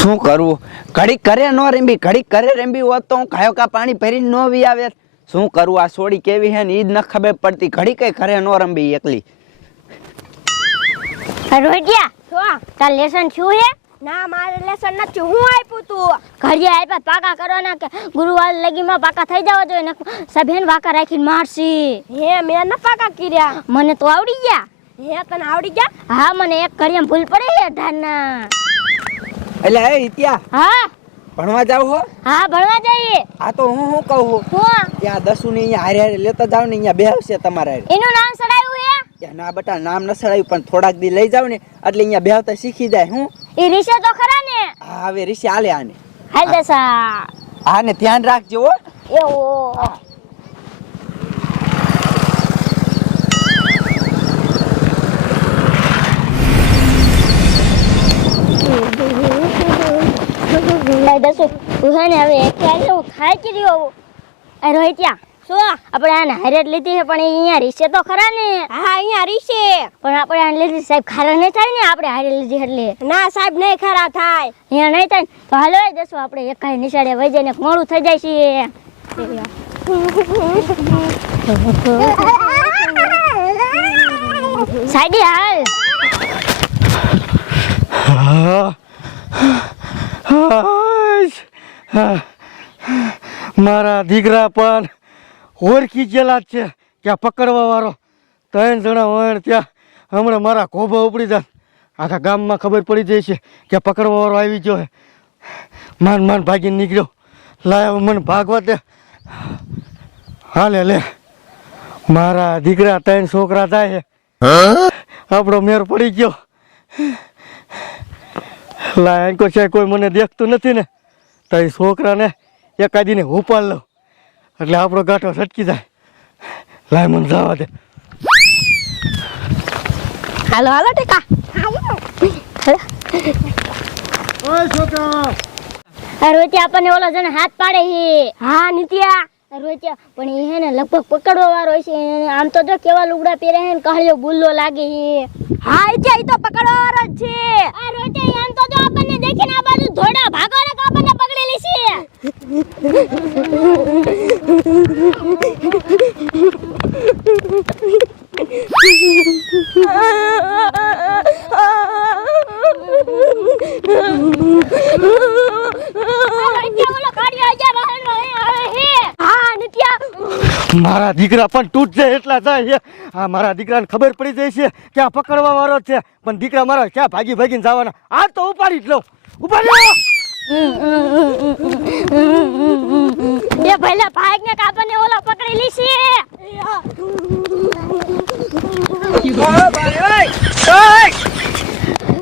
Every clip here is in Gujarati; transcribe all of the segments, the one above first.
શું કરવું? ઘડીક કરે નો રેમ્બી ઘડીક કરે રેમ્બી હોત તો હું ખાયો કા પાણી ભરીને નો વી આવે. શું કરવું આ સોડી કેવી હે ને ઈ જ ન ખબર પડતી. ઘડી કઈ ઘરે નો રંબી એકલી. રોટિયા શું તાર લેસન શું હે ના મારે લેસન નથી. હું આપ્યું તું? ઘરે આપ્યા પાકા કરવાના કે ગુરુવાર લગીમાં પાકા થઈ જવા જોઈએ ને સભેન વાકા રાખીને મારસી હે મેં ન પાકા કર્યા. મને તો આવડી ગયા. હે તને આવડી ગયા? હા મને એક કરીએ ભૂલ પડી હે અઢારના. એટલે એ ઇતિયા હા? ભણવા જાવ હો? હા ભણવા જઈએ. આ તો હું શું કહું હું? ત્યાં દસુ ને અહીંયા હારે હારે લેતા જાવ ને અહીંયા બેહશે તમારે એનું નામ સડાયું હે? ત્યાં ના બટા નામ ન સડાયું પણ થોડાક દી લઈ જાવ ને એટલે અહીંયા બેહતા શીખી જાય હું? એ રીસે તો ખરા ને? હા હવે ઋષિ આલે આને. હાલ દસા. આને ધ્યાન રાખજો હો. એવો. લાઈ દસુ તું હે ને હવે એક હું ખાઈ કે રહ્યો આ રોહિત્યા શું? આપણે આને હારે લીધી છે પણ અહીંયા રીસે તો ખરા ને? હા અહીંયા રીશે પણ આપણે આને લીધી સાહેબ ખરા નહીં થાય ને આપણે હારે લીધી એટલે? ના સાહેબ નહીં ખરા થાય. અહીંયા નહીં થાય તો હાલો દસો આપણે એકાઈ નિશાળે વહી જઈને મોડું થઈ જાય છે. સાઈડી હાલ. મારા દીકરા પણ ઓળખી ગયેલા જ છે. ત્યાં પકડવા વાળો. ત્રણ જણા હોય ત્યાં હમણાં મારા ખોભા ઉપડી જાય. આખા ગામમાં ખબર પડી જાય છે કે પકડવા વાળો આવી ગયો માન માન ભાગીને નીકળ્યો. લાય મને ભાગવા દે. હાલે લે મારા દીકરા ત્રણ છોકરા થાય આપણો મેર પડી ગયો. લાય કોઈ મને દેખતું નથી ને. તો એ છોકરાને એકાદીને ઉપાડ લઉં. એટલે આપણો ગાંઠો સટકી જાય. લાય મને જવા દે. હાલો હાલો ટેકા. ઓય છોકરા. રોચી આપણને ઓલો જણ હાથ પાડે છે હા નિત્યા. રોચ્યા પણ એ હે ને લગભગ પકડવા વાળો છે આમ તો જો કેવા લુગડા પહેરે હે ને કહ્યો બુલ્લો લાગે હે. હા એ તો પકડવા વાળો જ છે. આ રોચી આમ તો જો આપણને દેખીને આ બાજુ ધોડા ભાગો ને કે આપણને પકડેલી છે આ રોચી ઓલો કાળિયો આજા બહારનો હે આવે છે હા નિત્યા મારા દીકરા પણ તૂટશે એટલા થાય છે. આ મારા દીકરાને ખબર પડી જાય છે કે આ પકડવા વાળો છે. પણ દીકરા મારો ક્યાં ભાગી ભાગીને જવાના? આ તો ઉપાડી જ લો ઉપાડી લો એ ભઈલા ભાગ ને કાપને ઓલા પકડેલી છે.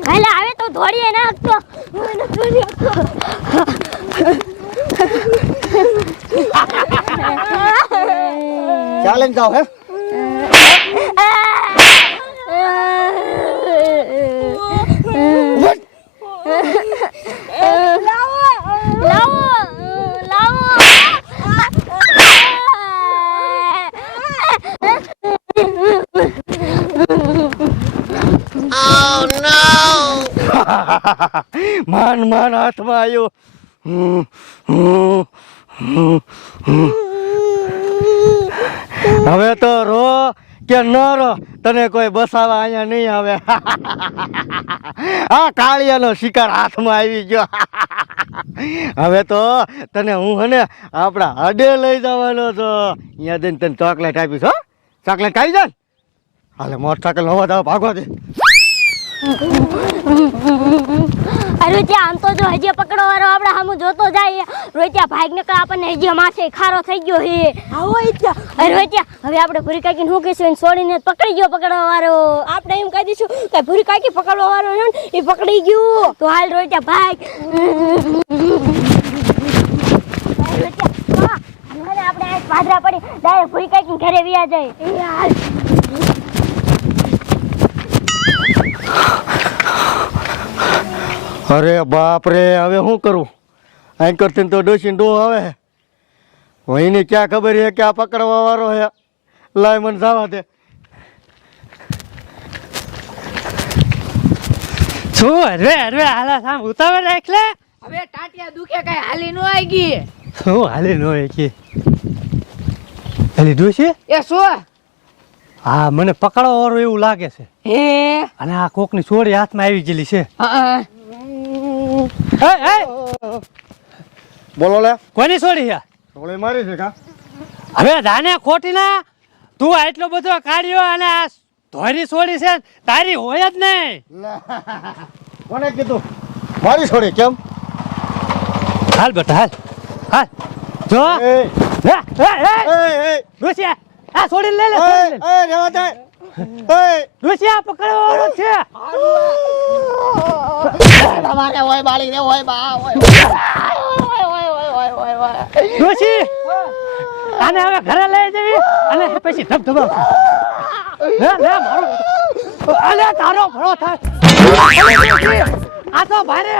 ભઈલા આવે તો ધોડીએ નાખતો ચાલે જાઓ હે લાવો માન માન હાથમાં આવ્યો. હવે તો રો કે ન રો, તને કોઈ બસાવા અહીંયા નહીં આવે. આ કાળિયાનો શિકાર હાથમાં આવી ગયો. હવે તો તને હું હને આપણા અડે લઈ જવાનો છો. અહીંયા જઈને તને ચોકલેટ આપીશ, હો. ચોકલેટ ખાઈ જાય હાલે મોટરસાયકલ હોવા દાવ ભાગવા દે. અરે ત્યાં આમ તો જો હજી પકડો વાળો આપણે સામું જોતો જાય. રોહિત્યા ભાગ ને આપણને હજી માથે ખારો થઈ ગયો હે આવો ઇત્યા રોહિત્યા હવે આપણે ભૂરી કાકી શું કહીશું? એને છોડીને પકડી ગયો પકડવા વાળો આપણે એમ કહી દઈશું કે ભૂરી કાકી પકડવા વાળો છે ને એ પકડી ગયું. તો હાલ રોહિત્યા ભાગ. આપણે આ પાદરા પડી ડાયરેક્ટ ભૂરી કાકીને ઘરે વ્યા જાય. એ હાલ. અરે બાપ રે હવે શું કરું? એન્કરથી તો ડોસી ડો આવે વહીને ક્યાં ખબર છે કે આ પકડવા વાળો છે લાય મને જવા દે. શું હરવે હરવે હાલા સામ ઉતાવળ રાખ હવે ટાટિયા દુખે કઈ હાલી નો આવી ગઈ. શું હાલે નો એ કે હાલી ડોશી? એ શું? હા મને પકડવા વાળું એવું લાગે છે. એ અને આ કોકની છોડી હાથમાં આવી ગયેલી છે. હા એ, એ, બોલો લે. કોની છોડી છે? છોડી મારી છે કા? હવે ધાને ખોટી ના તું આટલો બધો કાઢ્યો અને આ ધોરી છોડી છે તારી હોય જ નહીં. કોને કીધું? મારી છોડી કેમ? હાલ બેટા હાલ. હાલ. જો. એ. એ હે, હે. એ એ. આ છોડી લઈ લે એ છોડી લે. એ રેવા દે. એ ડોશી, પકડવા વાળો છે. તમારે હોય બાળી રે હોય બા હોય. ડોશી આને હવે ઘરે લઈ જવી અને પછી ધબધબાવ હે લે મારો. અલે તારો ભરો થાય. આ તો ભારે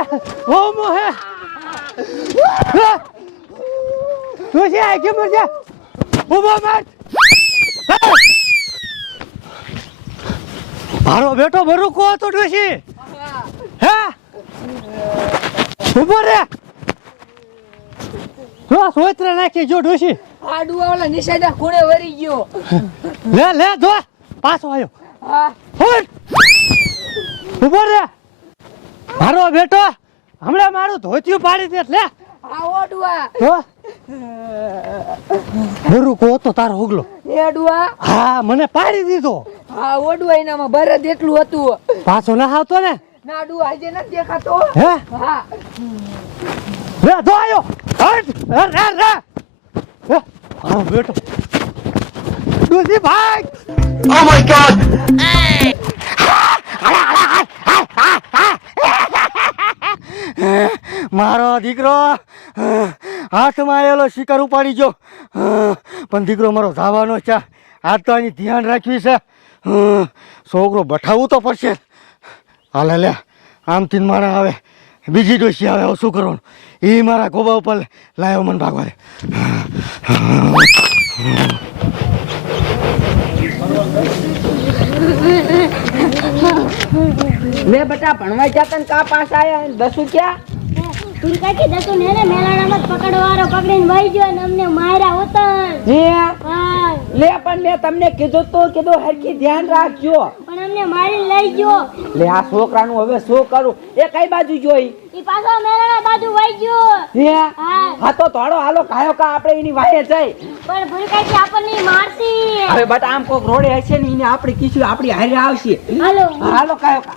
હોમો હે. ડોશી આ કેમ છે ઊભો મત. મારો બેટો બરુકો હતો ડોશી હે? ઊભો રે. જો સોયત્રે નાખી જો ડોશી આ ડુઆ ઓલા નિશાદા ખૂણે વરી ગયો. લે લે જો પાછો આવ્યો હા. ઊભો રે. મારો બેટો હમણાં મારું ધોતિયું પાડી દે લે. આવો ડુઆ. તો હતો તો તારો હોગલો. એડવા? હા મને પાડી દીધો. હા ઓડવા એનામાં બરદ એટલું હતું. પાછો ના આવતો ને? નાડુ આજે ન નથી દેખાતો. હે? હા. રે તો આયો. હટ. રે રે રે હે, બેટો. ડોસી ભાગ મારો દીકરો. હાથમાં આવેલો શિકાર ઉપાડી ગયો. પણ દીકરો મારો ધાવાનો છે. આ તો આની ધ્યાન રાખવી છે. છોકરો બઠાવવું તો પડશે. હાલે લે, આમથી મારા આવે. બીજી ડોસી આવે, હવે શું કરવાનું? એ મારા ગોબા ઉપર લાયો મને ભાગવા દે. મેં બટા ભણવા જતા કા પાસ આયા? દસું ક્યાં તું કાકી દતો ને ને મેલાણામાં જ પકડવારો પકડીને વહી ગયો ને અમને માર્યા હોતા હા. લે પણ મેં તમને કીધું તો કીધું હરખી ધ્યાન રાખજો. પણ અમને મારી લઈ ગયો. લે આ છોકરાનું હવે શું કરું? એ કઈ બાજુ જોઈ? એ પાછો મેલાણા બાજુ વહી ગયો. હે. તો થોડો હાલો કાયો કા આપણે એની વાહે જઈ. પણ ભૂલ કાકી આપણને મારતી હવે બટ આમ કોક રોડે હશે ને એને આપણે કીધું આપણી હારે આવશે. હાલો. હાલો કાયો કા.